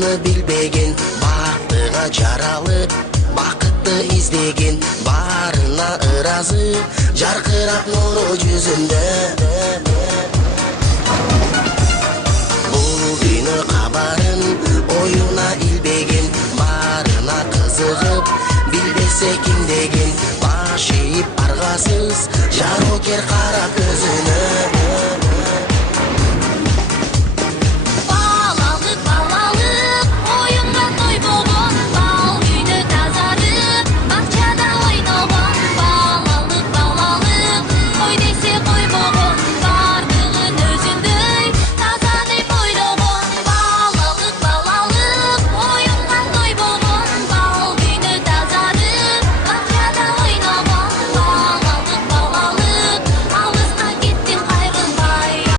бактыны билбеген, бактыга жаралып бакытты издеген, барына ыразы жаркырап нуру жүзүндө. Бул күнү кабарын оюна илбеген, барына кызыгып билбесе ким деген, баш ийип аргасыз жарокер карап